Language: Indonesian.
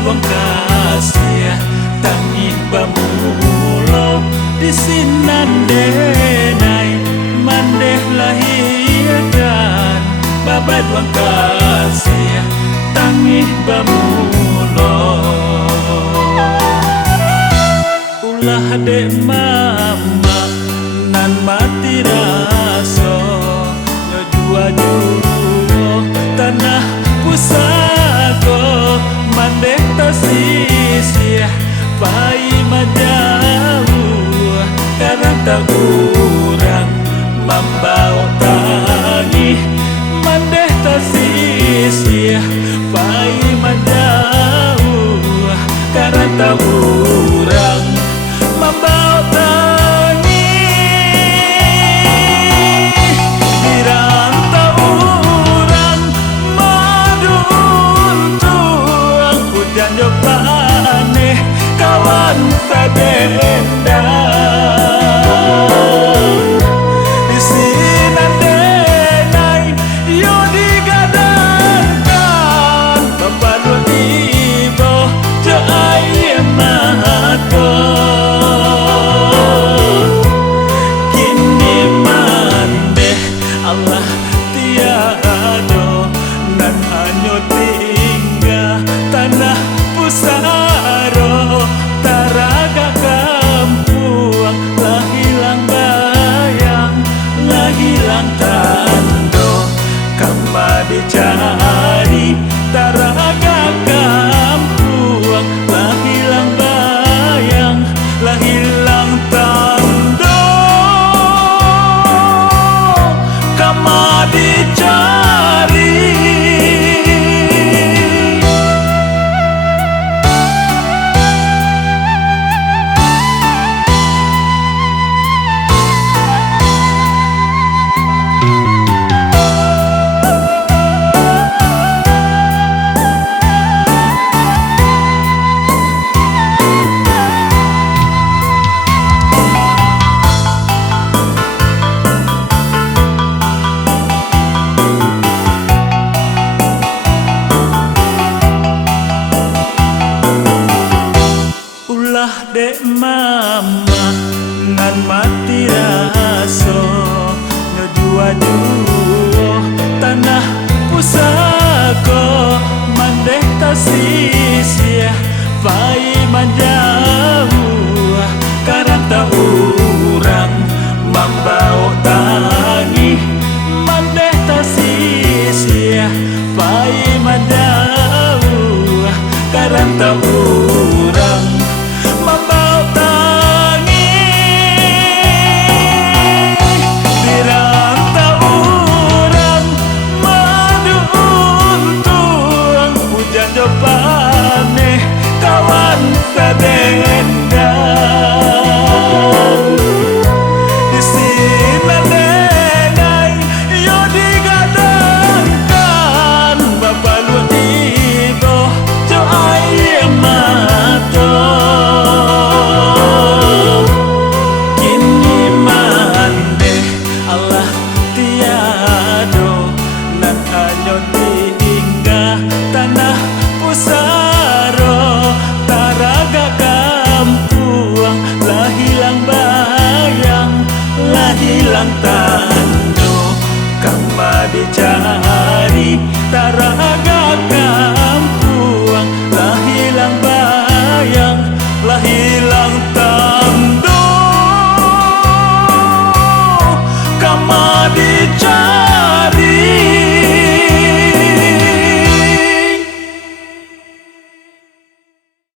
wong kasih tangih bamulo di sinandenai mandeh lahirkan babad wong kasih tangih bamulo ulah dek mama nan mati raso nyojua juru tanah pusako mandeh tasisih pai majauh karena tak urang membawa tangih mandeh tasisih pai majauh karena tak urang membawa tangih dirantau urang madun tuang hujan jopane kawan sadendang di sinandenai yo digadangkan babalun ibo jo ayem mato kini mandeh Allah tiado nan hanyo tinggal tanah pusaro taraga kampuang lah hilang bayang lah hilang tando kamba dicari taraga kampuang lah hilang bayang lah hilang tando kamba dicari. Dek mama nan mati raso nyojua juo tanah pusako mandeh tasisih pai manjauh karena urang membawa tangih mandeh tasisih pai manjauh karena urang membawa tangih dirantau urang madun tuang hujan jopane kawan sadendang di sinandenai yo digadangkan babalun ibo jo ayem mato tanah pusaro taraga kampuang lah hilang bayang lah hilang tando kamba dicari taraga kampuang lah hilang bayang lah hilang tando kamba dicari.